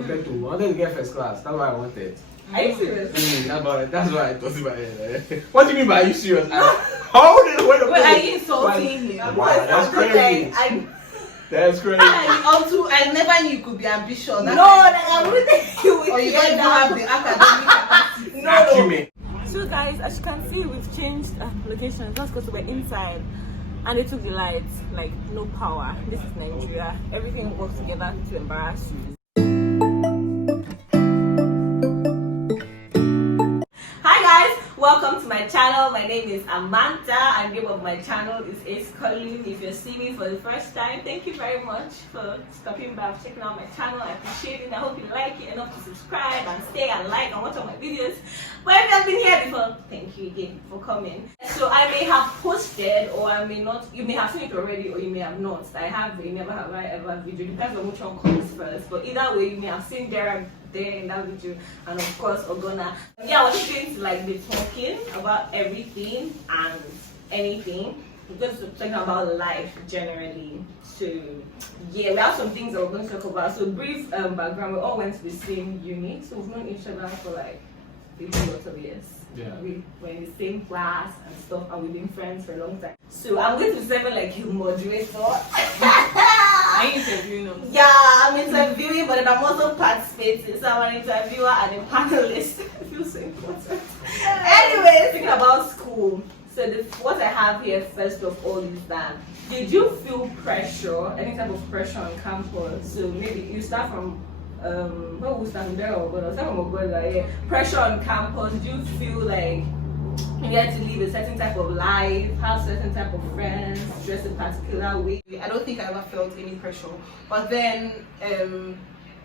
compared to I wanted to get first class. That's what I wanted. Are you serious? That's what I thought in my head. What do you mean by are you serious? How did Wait, are you insulting him? Wow, that's crazy. That's crazy. I never knew you could be ambitious. No, I wouldn't think you would. Or you don't even have the academic capacity. No. So guys, as you can see, we've changed locations just because we're inside and they took the lights, like no power. This is Nigeria. Everything works together to embarrass you. Welcome to my channel. My name is Amanda and the name of my channel is Ace Colleen. If you're seeing me for the first time, thank you very much for stopping by, checking out my channel. I appreciate it. I hope you like it enough to subscribe and stay and like and watch all my videos. But if you have been here before, thank you again for coming. So I may have posted or I may not, you may have seen it already or you may have not. I have a never have I ever video, depends on which one comes first. But either way, you may have seen there in that video, and of course Ogona. Yeah, I was just going to like be talking about everything and anything. We're going to be talking about life generally. So yeah, we have some things that we're going to talk about. So brief background, we all went to the same unit, so we've known each other for like a lot of years. Yeah. We were in the same class and stuff, and we've been friends for a long time. So I'm going to serve like a moderator. Are you interviewing us? Yeah, I'm interviewing, but then I'm also participating. So I'm an interviewer and a panelist. I feel so important. Anyway, thinking about school. So what I have here first of all is that, did you feel pressure, any type of pressure on campus? So maybe you start from where we start there or yeah. Pressure on campus. Did you feel like you had to live a certain type of life, have certain type of friends, dress a particular way? I don't think I ever felt any pressure. But then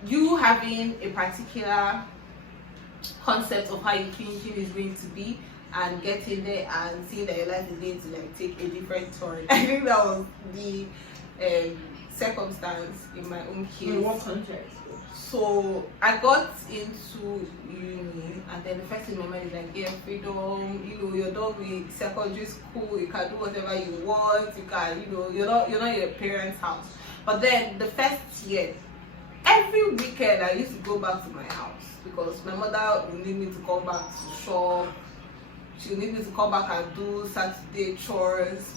you having a particular concept of how you think is going to be and getting there and seeing that your life is going to like take a different turn. I think that was the circumstance in my own case. In what context? So I got into uni, and then the first thing in my mind is like, yeah, freedom. You know, you're done with secondary school. You can do whatever you want. You can, you know, you're not in your parents' house. But then the first year, every weekend I used to go back to my house because my mother would need me to come back to shop. She would need me to come back and do Saturday chores.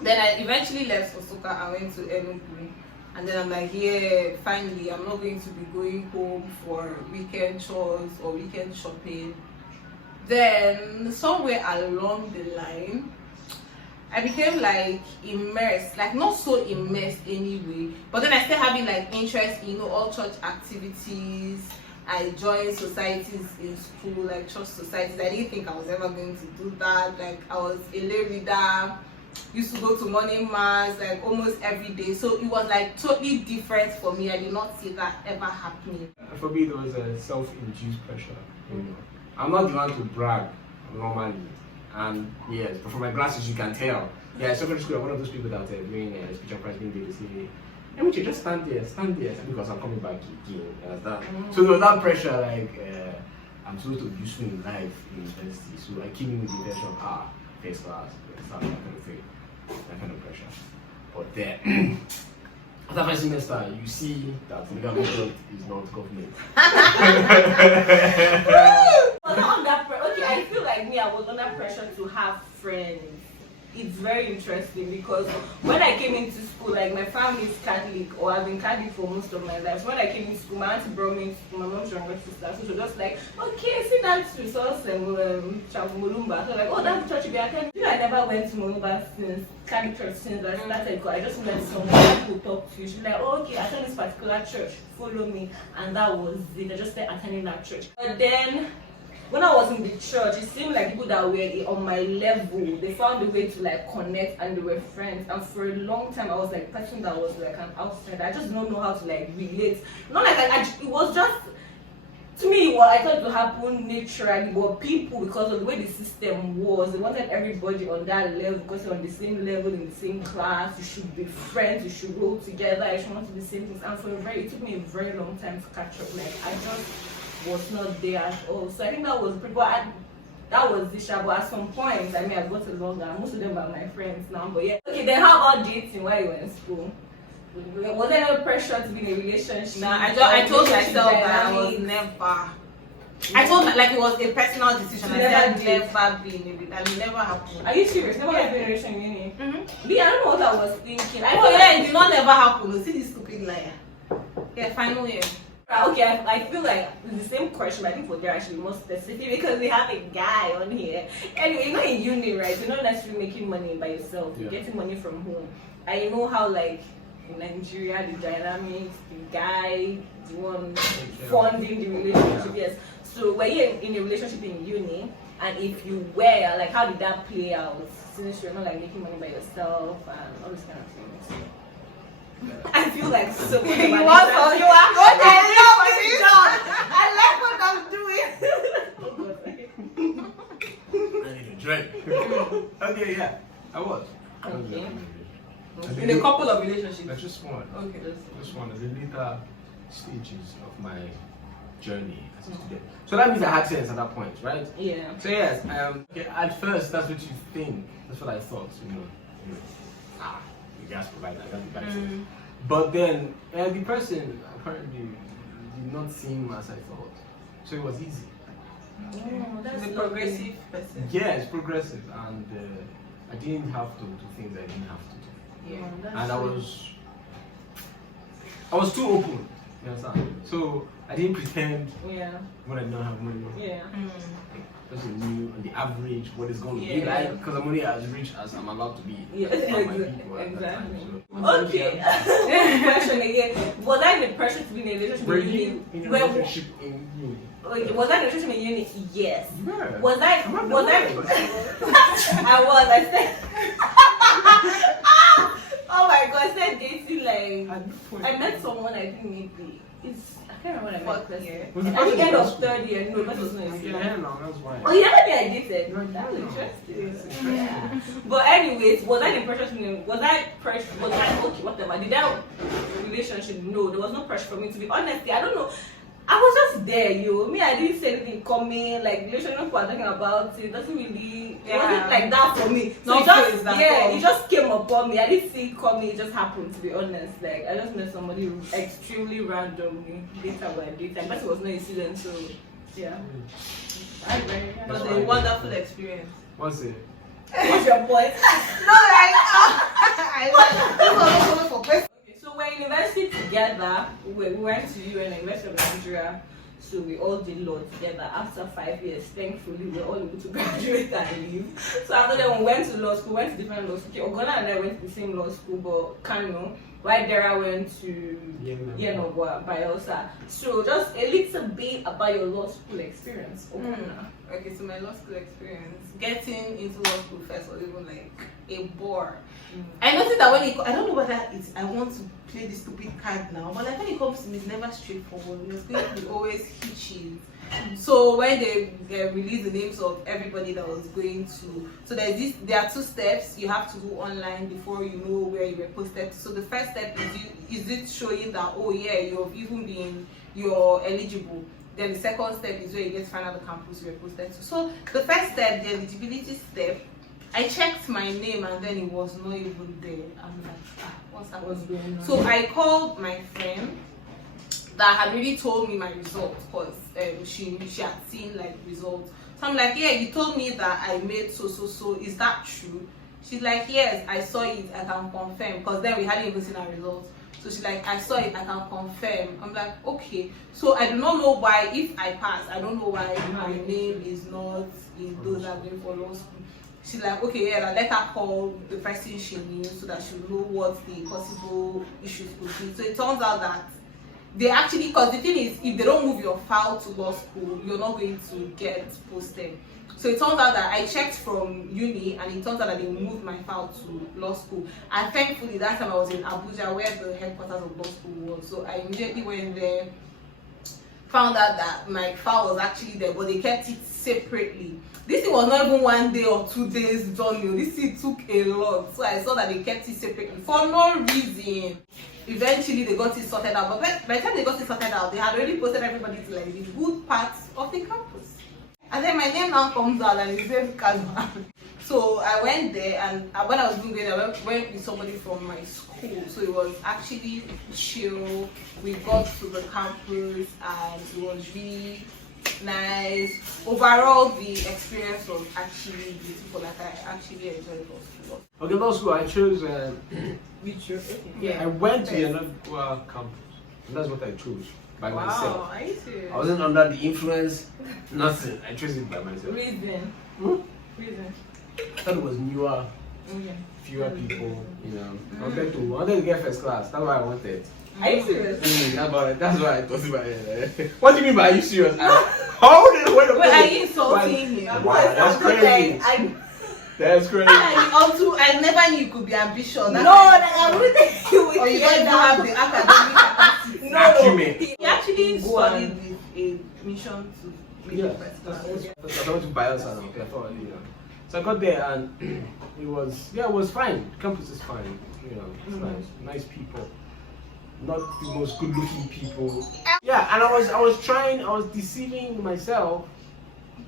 Then I eventually left Osaka and went to Enugu. And then I'm like, yeah, finally, I'm not going to be going home for weekend chores or weekend shopping. Then somewhere along the line, I became like immersed, like not so immersed anyway, but then I still having like interest in, you know, all church activities. I joined societies in school, like church societies. I didn't think I was ever going to do that. Like I was a lay reader. Used to go to morning mass like almost every day, so it was like totally different for me. I did not see that ever happening. For me, there was a self-induced pressure. You know, I'm not the one to brag normally, and yes, but from my glasses you can tell. Yeah, secondary school, I'm one of those people that are doing speech and press being they say, "Hey, would you just stand there, because I'm coming back again." So there was that pressure, like I'm supposed to be useful in life in university, so I came in with the intention of first class, that kind of thing, that kind of pressure. But then, after my semester, you see that the government is not government. But not on that okay, I feel like me, I was under pressure to have friends. It's very interesting because when I came into school, like my family is Catholic, or I've been Catholic for most of my life. So when I came into school, my auntie brought me into school, my mom's younger sister, so she was just like, okay, see that's resource Mulumba. So like, oh, that's the church you be attending. You know, I never went to Mulumba since Catholic church since I started because I just met someone who talked to you. She's like, oh, okay, I attend this particular church, follow me, and that was it. I just started attending that church. But then when I was in the church, it seemed like people that were on my level, they found a way to like connect and they were friends. And for a long time, I was like a person that was like an outsider. I just don't know how to like relate. Not like it was just, to me, what I thought it would happen naturally. But people, because of the way the system was, they wanted everybody on that level because you're on the same level in the same class. You should be friends. You should roll together. You should want to do the same things. And it took me a very long time to catch up. Like I just was not there at all. So I think that was that was the show. But at some point, I got along and most of them are my friends now. But yeah. Okay, then how about dating while you were in school? Was there no pressure to be in a relationship? Nah, I told Relationship myself that I was dynamics? never. I told like it was a personal decision. I Never said did. never be in it. And it never happened. Are you serious? Never had been in a relationship in uni? Mm-hmm. Me, I don't know what I was thinking. I Oh feel yeah, it did not never happen. You see this stupid liar. Yeah, final year. Okay, I feel like it's the same question, but I think for they're actually more specific because we have a guy on here. Anyway, you know in uni, right? You're not necessarily making money by yourself. You're getting money from home. And you know how like in Nigeria the dynamics, the guy, the one funding the relationship, yes. So when you're in a relationship in uni, and if you were like, how did that play out? Since you're not like making money by yourself and all these kind of things. I feel like so. You want some? You are going I love what I'm doing. I need a drink. Okay, yeah, I was. Okay. In a couple of relationships. That's just one. Okay. This one is the later stages of my journey as a student. So that means I had sense at that point, right? Yeah. So yes, okay, at first that's what you think. That's what I thought, you know. You guys provide that, that's the bad thing. But then the person apparently did not seem as I thought. So it was easy. Oh, that's The lovely. progressive person. Yeah, it's progressive and I didn't have to do things I didn't have to do. Yeah. That's And sweet. I was too open, you understand? So I didn't pretend Yeah. when I don't have money. Yeah. That's new on the average what is going to be Yeah. like because I'm only as rich as I'm allowed to be. Yeah, By my people at that time, exactly. so. Okay. Question again. Was I in the pressure to be in a relationship Were in uni? you in a Well, relationship in uni? okay, was I in a relationship in uni? Yes. Yeah. Was I? I'm not Was I? lying. I was. I said. Oh my god! I said dating like. At this point, I met someone I think maybe it's. I can't remember when I met Fourth the year. Was the person. I think person end in of school? third year. No, that was not. Yeah, no, that's why. Oh, you never think I dated? No, That was no. interesting. That's interesting. Yeah. But anyways, was I in pressure? Was I pressure? Was I okay? Whatever. Did that relationship? No, there was no pressure for me to be. Honestly, I don't know. I was just there, yo. Me, I didn't say anything coming. Like relationship people are talking about it doesn't really. It wasn't like that for me. So Not it just phased at yeah, all. it just came upon me. I didn't see it coming. It just happened. To be honest, like I just met somebody extremely randomly. Later by later, but it was not a student, so yeah. I very. It That's was why- a wonderful experience. What's it? What's your point? No, I was for question. Okay, so we're in university together. We went to UN, University of Nigeria. So we all did law together. After 5 years, thankfully, we were all able to graduate and leave. So after that, we went to law school, went to different law schools. Okay, Ogona and I went to the same law school, but Kano. Right there, I went to Yenogwa, Bayelsa. So just a little bit about your law school experience. Ogona. Okay, so my law school experience, getting into law school first was even like a bore. I noticed that when I don't know whether it's I want to play this stupid card now, but like when it comes to me, it's never straightforward. It's going to be always hitchy. So when they release the names of everybody that was going to, so there are 2 steps you have to do online before you know where you were posted. So the first step is it showing that oh yeah you're eligible. Then the second step is where you get to find out the campus you were posted to. So the first step, the eligibility step, I checked my name and then it was not even there. I'm like, what's happening? So I called my friend that had really told me my results because she had seen like results. So I'm like, yeah, you told me that I made so. Is that true? She's like, yes, I saw it. I can confirm because then we hadn't even seen our results. So she's like, I saw it. I can confirm. I'm like, okay. So I do not know why. If I pass, I don't know why my name is not in those that are going for law school. She's like, okay, yeah, let her call the person she knew so that she'll know what the possible issues could be. So it turns out that they actually, because the thing is, if they don't move your file to law school, you're not going to get posted. So it turns out that I checked from uni and it turns out that they moved my file to law school. And thankfully, that time I was in Abuja where the headquarters of law school was. So I immediately went there, found out that my file was actually there, but they kept it separately. This thing was not even 1 day or 2 days done. This thing took a lot. So I saw that they kept it separately for no reason. Eventually they got it sorted out. But by the time they got it sorted out, they had already posted everybody to like the good parts of the campus. And then my name now comes out and it says Kazma. So I went there and when I was doing it, I went with somebody from my school. cool. So it was actually chill. We got to the campus and it was really nice. Overall, the experience was actually beautiful. Like I actually enjoyed law school. Okay, law school. I chose. Which I went to another campus, and that's what I chose by myself. Wow, are you serious? I wasn't under the influence. Nothing. I chose it by myself. Reason. Reason. I thought it was newer, Okay. fewer people. You know, I wanted to get first class. That's what I wanted. Are you serious? That's why I thought about it. What do you mean by are you serious? How did Wait, are you insulting him? Wow, that's crazy. That's crazy. Also, I never knew you could be ambitious. No, like I wouldn't think you would Or you hear don't that. have the academic capacity. Acumen. He actually Go studied on. with a mission to make Yeah, it first class. I went to Bielsa now. Okay, I thought, you know. So I got there and it was fine. Campus is fine. You know, it's nice people. Not the most good-looking people. Yeah, and I was deceiving myself.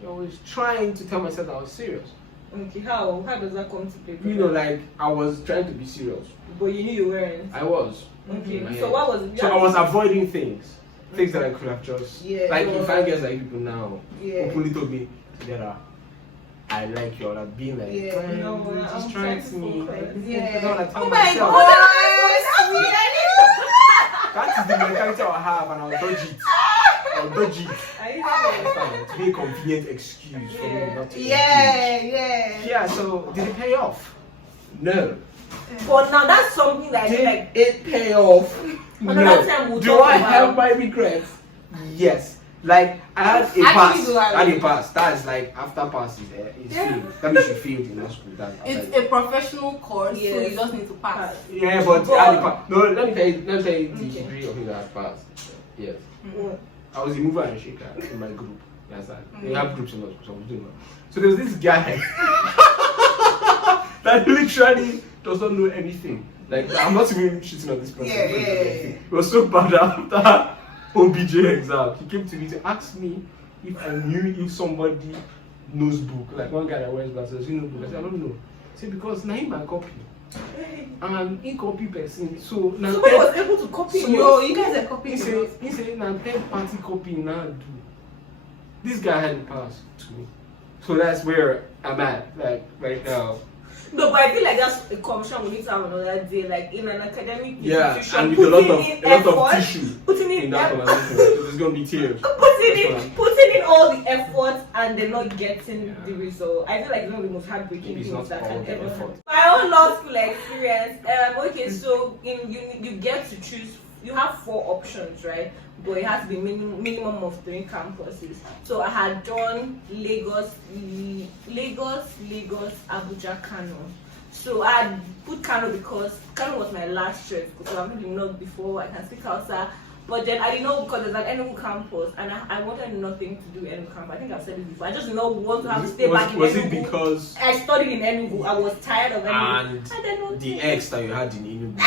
I was trying to tell myself that I was serious. Okay, how does that come to play? You know, like I was trying to be serious. But you knew you weren't. I was. Okay, Yeah. so what was it? So I was avoiding things that I could have just like if I get like people now openly told me together. I like you, or being like, No, you're I'm just trying trying to to focus. Oh my god! That is the mentality I have, and I'll dodge it. I'll dodge it. Are you serious? To be a convenient excuse for me not to. Yeah. So did it pay off? No. But now that's something that I feel Did like it pay off? Another time we'll Do talk I about- have my regrets? Yes. Like I had a Actually, pass. do I I had a really? pass. That's like after pass is failed. That means you failed in law school. It's a professional course, so Yes. you just need to pass. Yeah, but I had a pass. No, let me tell you the degree of it that I passed. Yes. I was a mover and shaker in my group. You understand? We have groups in law school, so I was doing that. So there's this guy that literally does not know anything. Like I'm not even cheating on this person. It was so bad after OBJ exam. He came to me to ask me if I knew if somebody knows book. Like one guy that wears glasses, you know book. I said I don't know. He said because now him I copy. And he copy person. So now somebody was able to copy you. Yo, you guys are copying. he said now third party copy now do. This guy had the pass to me. So that's where I'm at, like right now. No, but I feel like that's a conversation we need to have another day, like in an academic institution. And with a lot putting of tissue putting in in that effort, conversation. So there's gonna be tears. putting in all the effort and then not getting the result. I feel like it's one of the most heartbreaking Maybe it's things not that all can the ever effort. happen. My own law school experience. Okay, so in you get to choose. You have 4 options, right? But it has to be minimum of 3 campuses. So I had done Lagos, Abuja, Kano. So I had put Kano because Kano was my last choice because I've been known before. I can speak Hausa. But then I didn't know because there's an Enugu campus and I wanted nothing to do with Enugu campus. I think I've said it before. I just did not want to have to stay back in Enugu. Was it because I studied in Enugu? I was tired of Enugu. and the ex that you had in Enugu?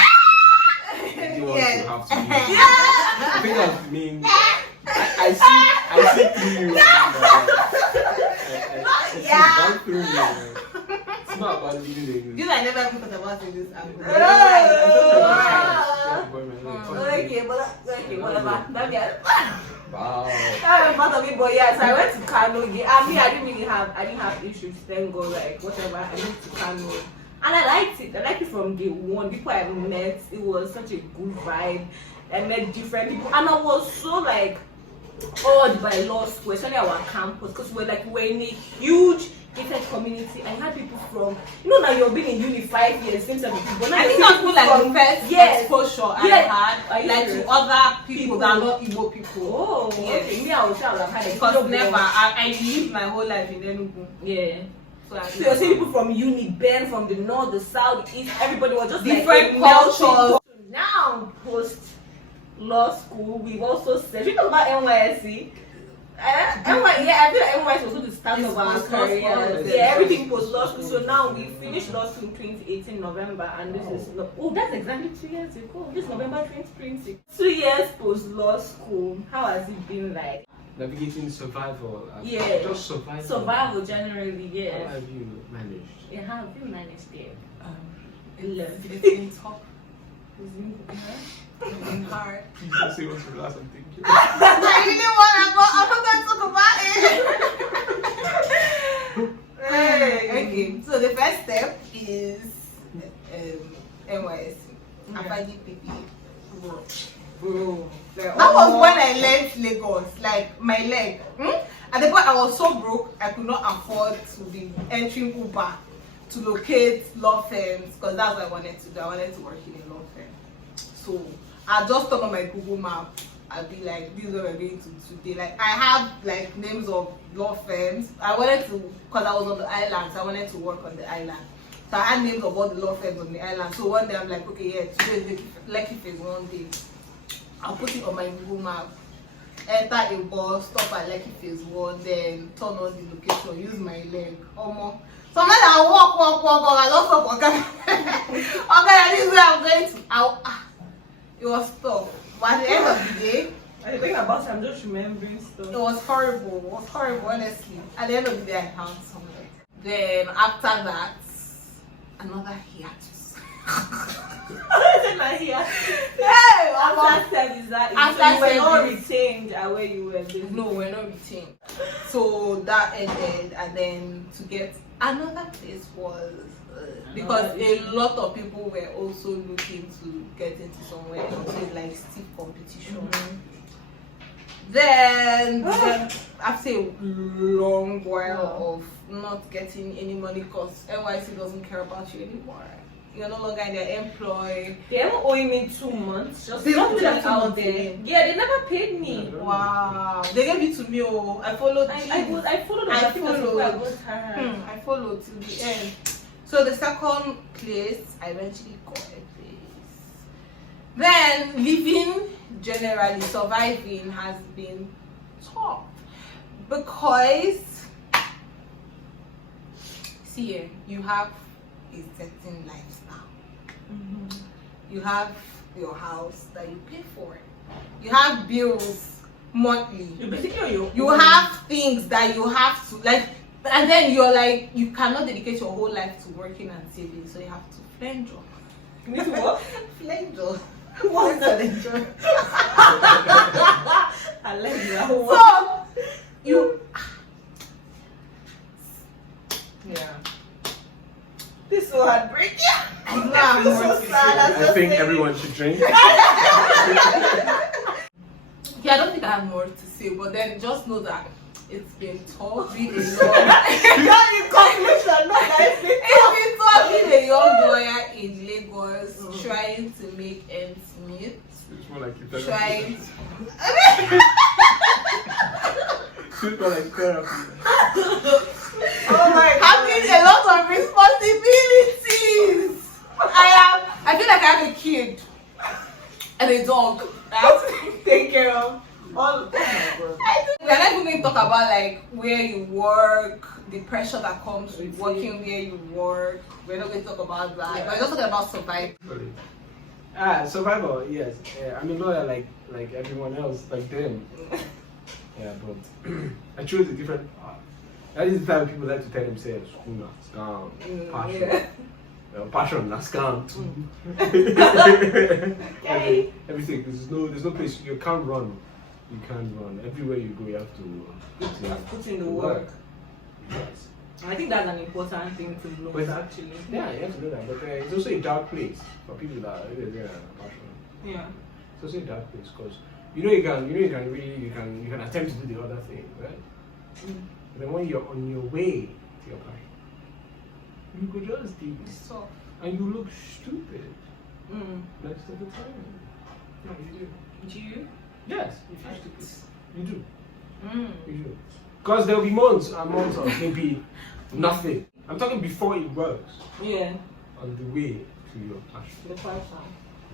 You want to have to leave. I think that's mean. I see through you. I see right through you. It's not about leaving. You I never even thought about in this angle. Okay, whatever. Wow. That was part of it, but yes, I went to Kano. I didn't have issues. Thank God, like whatever. I went to Kano, and I liked it. I liked it from day one. People I met, it was such a good vibe. I met different people, and I was so like awed by law school, especially our campus, because we're in a huge gated community, and you had people from, now you've been in uni 5 years, same set of people. I think that's like the first exposure I had, like to other people that are not Igbo people. Oh, yes. Okay. Me, I would say I would have had a Because never, I lived my whole life in Enugu. Yeah. So you're seeing people from uni, Ben, from the north, the south, the east, everybody was just different like cultures. Now, post law school, we've also said, we talk about NYSC. I feel like NYSC was also the start of our careers. Yeah, everything post law school. So now we finished law school in 2018 November, and this is that's exactly 2 years ago. This November 2020. 2 years post law school. How has it been like? Navigating survival. Yeah. Just survival. Survival generally, yeah. How have you managed? Yeah, how have you managed it? It's been tough. It's been hard. Please don't say what's the last I'm thinking. I really want to go. I'm not going to talk about it. Okay, so the first step is NYSC. Bro. That was when I left Lagos, like my leg. At the point I was so broke, I could not afford to be entering Uber to locate law firms because that's what I wanted to do. I wanted to work in a law firm. So I just turn on my Google map. I'll be like, this is what we're going to do today. Like I have like names of law firms. I wanted to, because I was on the island, so I wanted to work on the island. So I had names of all the law firms on the island. So one day I'm like, okay, yeah, today is Lekki Phase 1 day. I'll put it on my Google map. Enter a bus, stop at Lekki Phase 1, then turn on the location, use my leg. Almost. Sometimes I walk, I lost up. Okay, this is where I'm going to. It was tough. But at the end of the day, I think about it, I'm just remembering stuff. it was horrible, honestly. At the end of the day, I found somewhere. Then after that, another hiatus. After service, that is After so you were not service. retained at where you were. No, we're not retained. So that ended, and then to get another place was because a lot of people were also looking to get into somewhere else, so it's like stiff competition. Then after a long while of not getting any money because NYC doesn't care about you anymore. You're no longer in their employ. They haven't owing me 2 months. Just They don't putting pay it 2 out months there. again. Yeah, they never paid me. Wow. They gave it to me. Oh, I followed. I followed. I followed till the end. So the second place, I eventually got a place. Then living, generally surviving, has been tough because see, you have a certain lifestyle. You have your house that you pay for. You have bills monthly. You have things that you have to like, and then you're like, you cannot dedicate your whole life to working and saving, so you have to flenjo. You need to what? Flenjo. What's flenjo? I like that So you. Yeah. This is so heartbreaking. I feel so sad. I think everyone should drink. Yeah, I don't think I have more to say, but then just know that it's been tough being a young. It's been tough being a young lawyer in Lagos, trying to make ends meet. It's more like therapy. Trying. It's more like therapy. Oh my God. Having a lot of responsibilities. I feel like I have a kid and a dog. I have to take care of. We're not even going to talk about like where you work, the pressure that comes with working where you work. We're not going to talk about that. We're just talking about surviving. Survival, yes. I'm a lawyer like everyone else, like them. Yeah, but I chose a different path. That is the time people like to tell themselves, "Una, scam, passion." Passion, na scam. Everything. There's no place you can't run. You can't run. Everywhere you go, you have to put in the work. Yes. I think that's an important thing to know. But Actually, yeah, you have to do that. But it's also a dark place for people that are really passion. yeah. It's also a dark place because you can attempt to do the other thing, right? But then when you're on your way to your passion, you could just do it. So, And you look stupid next to the time. No, you do. Do you? Yes, you feel stupid. You do. You do. Because there'll be months and months of maybe nothing. I'm talking before it works. Yeah. On the way to your passion. The passion.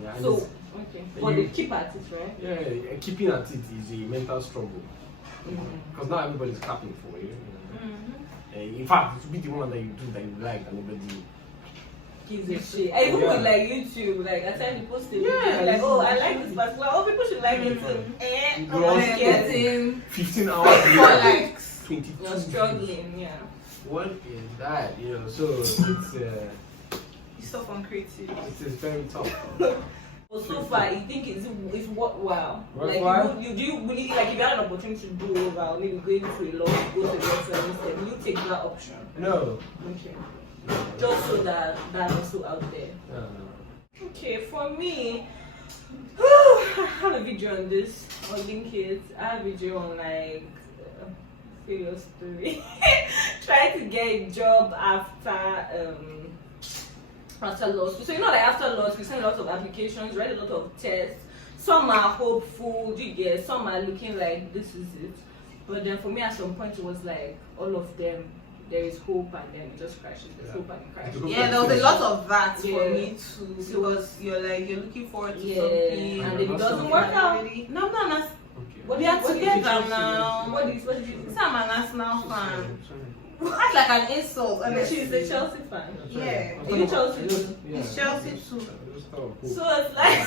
Yeah, So, okay. But they keep at it, right? yeah, keeping at it is a mental struggle. Because not everybody's clapping for you. In fact, it should be the one that you do that you like and nobody Gives a shit. I even with like YouTube, like I tell you post a video, like, oh, I like this particular. Oh, people should like it too. You go on getting 15 hours 4 likes. 22. You're struggling, yeah. What is that? So it's You stuff on creative. it is very tough. But so far, you think it's worthwhile? Worthwhile? Like, do you really, like, if you had an opportunity to do over, maybe going to a law, go to a law firm instead, will you take that option? No. Okay. Just so that's also out there. No. Okay, for me, I have a video on this. I'll link it. I have a video on like failure story. Trying to get a job after law school. So like after law school, we send a lot of applications, write a lot of tests. Some are hopeful, you get. Some are looking like this is it. But then for me, at some point, it was like all of them. There is hope, and then it just crashes. There's hope and it crashes. Yeah, there was a lot of that for Yeah. me too, because you're looking forward to Yeah, something, and if it doesn't work out, No, I'm not. Okay. We are what did you together do? now. What did you do? So I'm an Arsenal fan. Sorry. That's like an insult, and She's a Chelsea fan. Yeah. Are you Chelsea too? It's Chelsea too. So it's like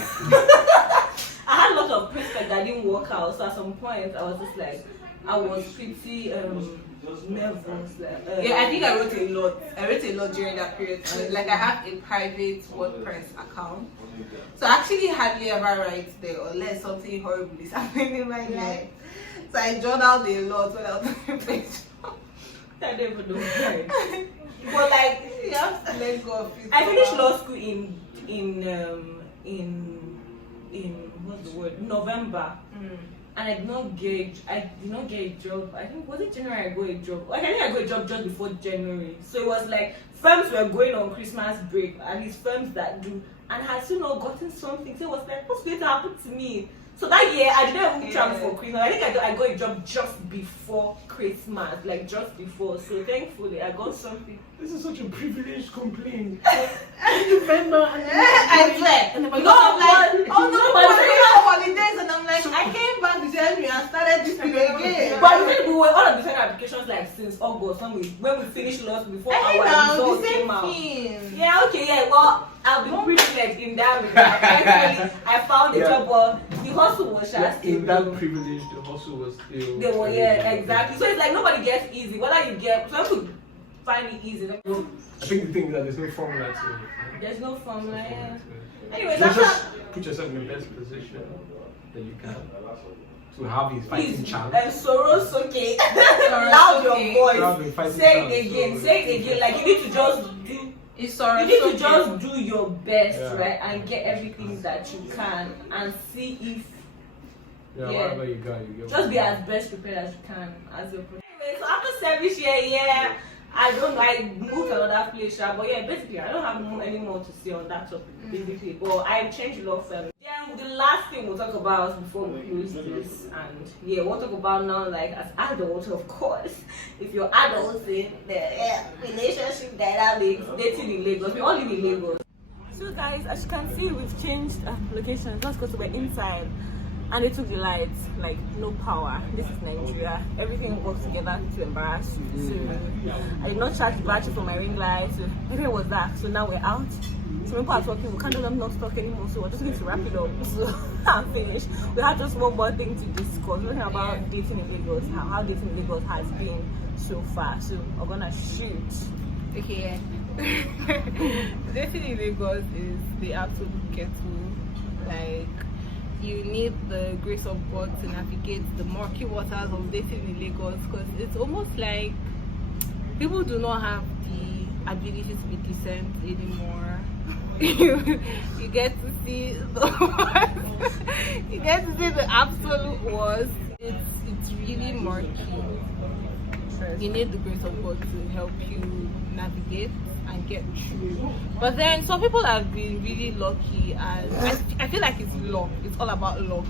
I had a lot of prospects that didn't work out. So at some point, I was just like, I was pretty nervous. Yeah, I think I wrote a lot. I wrote a lot during that period. Like I have a private WordPress account, so I actually hardly ever write there unless something horrible is happening in my life. So I journaled a lot when I was on the page. I don't even know why. But like, you have to let go of it. I finished law school in what's the word? November. And I did not get a job. I think was it January I got a job. Like I think I got a job just before January. So it was like firms were going on Christmas break, and these firms that do, and I had still not gotten something. So it was like, what's going to happen to me? So that year I didn't even travel for Christmas. I think I got a job just before Christmas, like just before. So thankfully I got something. This is such a privileged complaint. I swear. And because I'm like, oh no, we're holidays, and I'm like, I came back to January and started this thing again. But I think we were all of the same applications like since August when we finished last before our results the came same out. thing. Yeah, okay, yeah. Well, I'll be privileged in that regard. Actually, I found a job, but the hustle was just in that privilege, the hustle was still. They were exactly. So it's like nobody gets easy. Whether you get some people find it easy. I think the thing is that there's no formula to it. There's no formula. Yeah. Anyway, just put yourself in the best position that you can to have his fighting chance. Soros, okay. Loud your voice. Say it again. So Say it again. Like you need to just do. You need to just do your best, right, and get everything that you can, and see if. Whatever you got, you get. Just be as best prepared as you can as your. Anyway, so after service year, I don't like move to another place, but yeah, basically I don't have any more to say on that topic, basically. But I changed a lot of Then the last thing we'll talk about before we close this, and yeah, we'll talk about now, like as adults, of course. If you're adults in the relationship dynamics, dating in Lagos, we all live in Lagos. So guys, as you can see, we've changed locations just because we're inside. And they took the lights, like no power. This is Nigeria. Everything works together to embarrass you. So I did not charge the battery for my ring light. So everything was dark. So now we're out. So people are talking. We can't do them not talk anymore. So we're just going to wrap it up. So I'm finished. We have just one more thing to discuss. We're talking about dating in Lagos. How dating in Lagos has been so far. So we're gonna shoot. Okay. Dating in Lagos is the absolute ghetto. Like. You need the grace of God to navigate the murky waters of dating in Lagos, because it's almost like people do not have the ability to be decent anymore. You get to see the worst. You get to see the absolute worst. It's really murky. You need the grace of God to help you navigate and get through. But then some people have been really lucky, and I feel like it's luck. It's all about luck.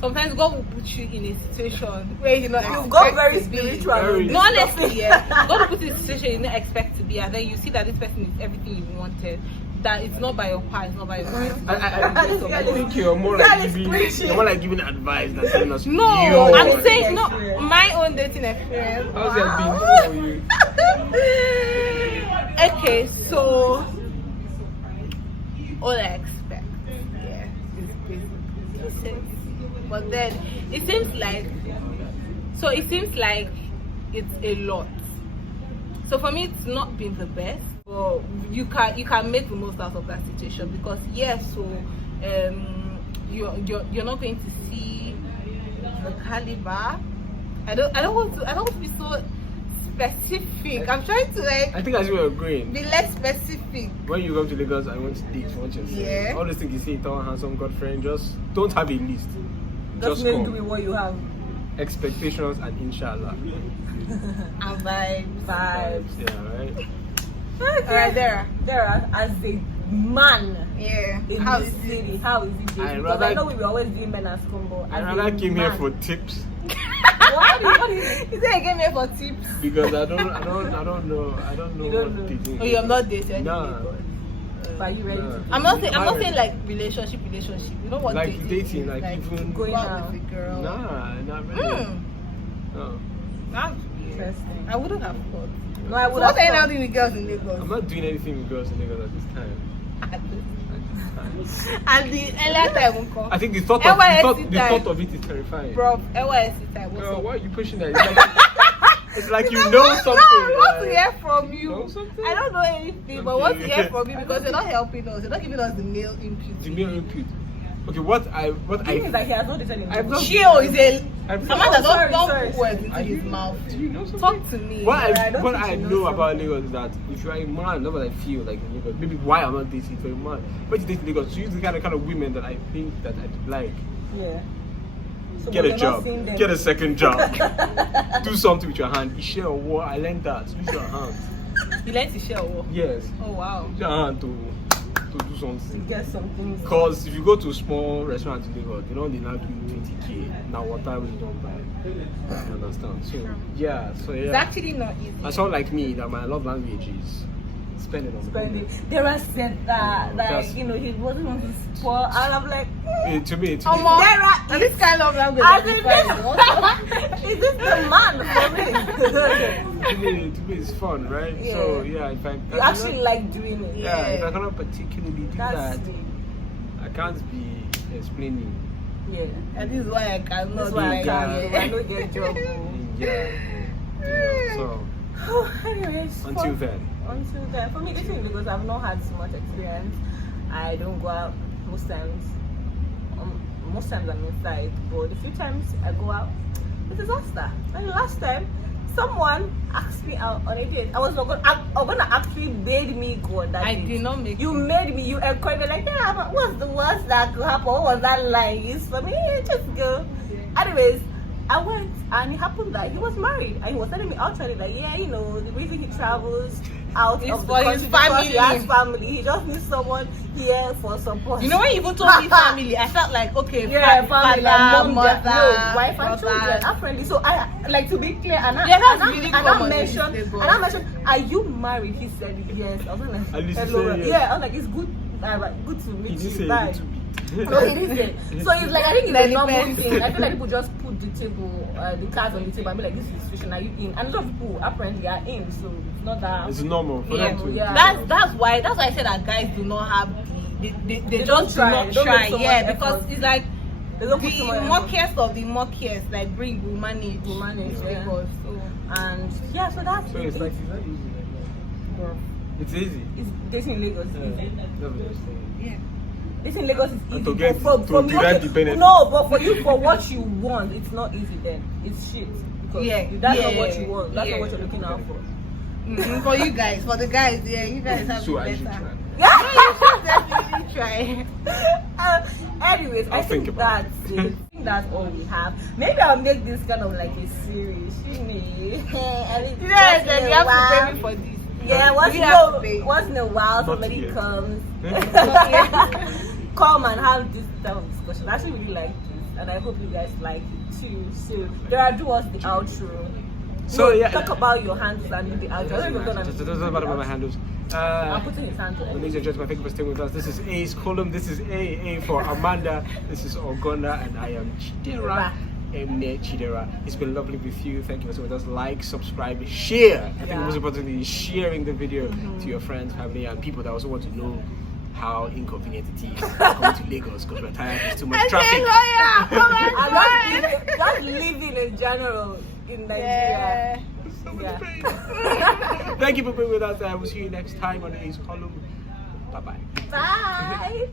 Sometimes God will put you in a situation where you know You've got very spiritual. No, honestly, yeah. God will put you in a situation you didn't expect to be, and then you see that this person is everything you wanted. That it's not by your part, it's not by your mind. I think you're more like giving advice than telling us. No, I'm saying no. My own dating experience. How's that been for you? Okay, so all I expect, yeah, is basically decent. But then it seems like it's a lot. So for me, it's not been the best. But you can make the most out of that situation, because yes, so you're not going to see the caliber. I don't want to be so specific. I'm trying to like I think that's where we're going. be less specific. When you come to Lagos and want to date, want to say, all these things you say, tall, handsome, good friend, just don't have a list. Just make do with what you have. Expectations and inshallah. And vibes. Yeah, right? Alright, there. As a man Yeah. in How this is it? city, how is it dating? I Because I rather- know we were always doing men as combo. I As rather a came here man. for tips What is it? Is there a game here for tips? because I don't know You don't what know. they do. Oh, you're not dating. Nah. But are you ready to? I'm not Am I saying ready? like relationship. You know what Like dating dating, is, like even going go out out. with a girl. Nah, not really. No. That's Interesting. I wouldn't have thought. No, I So would what are you have now thought. doing with girls in Lagos? I'm not doing anything with girls in Lagos at this time. At this time. And the earlier time won't come. I think the thought NYSC of it is terrifying. Bro, NYSC time. What's Girl, up? why are you pushing that? It's like you know something. I want to like- hear from you. Know something? I don't know anything, but I want to hear from you because you're not helping us. You're not giving us the male input. The male input. Okay, what I The thing is that he has not decided. I've not- Chill is a I've Samantha, sorry, don't sorry. put words into Are his you- mouth. Do you know something? Talk to me. What Yeah, I don't what think I you know know something. about Lagos is that if you are a man, not what I feel like in Lagos. Maybe why I'm not dating for a man. But you date in Lagos, choose the kind of women that I think that I'd like. Yeah. So Get but a you're not job. seeing them. Get a second job. Do something with your hand. You share a war. I learned that. Use your hand. You like to share what? Yes. Oh wow. Use your hand to do To something. get something. Because if you go to a small restaurant in Lagos, they don't now give you 20k. Now water really don't buy. You understand? So yeah. So It's yeah. actually not easy. And someone like me, that my love language is spending on Spending. There are said that That's- he wasn't on the spot, and I'm like, To me, Omo, There are- and this kind of language. as is in fine. is this the man for me? to me, it's fun, right? Yeah. So yeah, if I You actually like doing it. yeah, if I Yeah. cannot particularly do That's that, sweet. I can't be explaining. Yeah. And this is why I cannot That's do why I like can't. that. I don't get job. Yeah. Yeah. So Anyways, until then, for me, dating because I've not had so much experience. I don't go out most times. Most times I'm inside, but the few times I go out, it's a disaster. And the last time, someone asked me out on a date. I was not gonna actually made me go on that I date. did not make You made me. You encouraged me like, yeah, but what's the worst that could happen? What was that like? It's for me, just go. Anyways, I went and it happened that he was married and he was telling me outright like, yeah, you know, the reason he travels out It's of the for his country because he has family. family. He just needs someone here for support. You know when you even told me family, I felt like okay, Yeah, family, like father, mom, mother, no, wife and brother. children, apparently. So I like to be clear, and Yeah, that's I really common in mentioned, this and I mentioned, are you married? He said yes. I was like, At least he hello, said yes. yeah. I was like, it's good, good to meet he didn't say you. a Bye. little bit. No, he didn't. So it's like I think it's Like a normal depends. thing. I feel like people just put the table, the cards on the table and be like, this is the situation. Are you in? And a lot of people apparently are in, so it's not that. It's normal for Yeah, them to. yeah. That's why I said that guys do not have they don't just try, do not they don't try. make so Yeah, much because effort. it's like They don't put so much the effort. mockiest of the mockiest, like bring will manage. Will manage, yeah. Because, so. And yeah, so that's So it's like it's not easy. bro. It's easy. It's dating in Lagos. Yeah. Easy. That's what I'm saying. Yeah. Dating in Lagos is And easy. to get- but to derive the benefit. No, but for you, for what you want, it's not easy then. It's shit. Because Yeah, that's not yeah, what you want. That's yeah. not what you're looking out for. For you guys, for the guys, yeah, you guys have So to I be should better. try. You should definitely try. Anyways, I I'll think think about that's it. I think that's all we have. Maybe I'll make this kind of like a series. Yes, and you have to pay me for this. Yeah, once, You have to pay. once in a while Not somebody yet. comes, Not yet. come and have this type of discussion. I actually really like this, and I hope you guys like it too. So, Dara, do us the outro. So, No, yeah. talk about your handles and do the outro. I don't even know It doesn't matter about my handles. I'm putting his hand on. Ladies and gentlemen, thank you for staying with us. This is A's column. This is A for Amanda. This is Ogona, and I am Chidera. Emne Chidera. It's been lovely with you. Thank you for staying with us. Like, subscribe, share. I think most importantly is sharing the video to your friends, family, and people that also want to know how inconvenient it is coming to Lagos because we're tired. There's too much traffic. And just living in general in Nigeria. Yeah. So much Yeah. pain. Thank you for being with us. I will see you next time on A's column. Bye bye. Bye.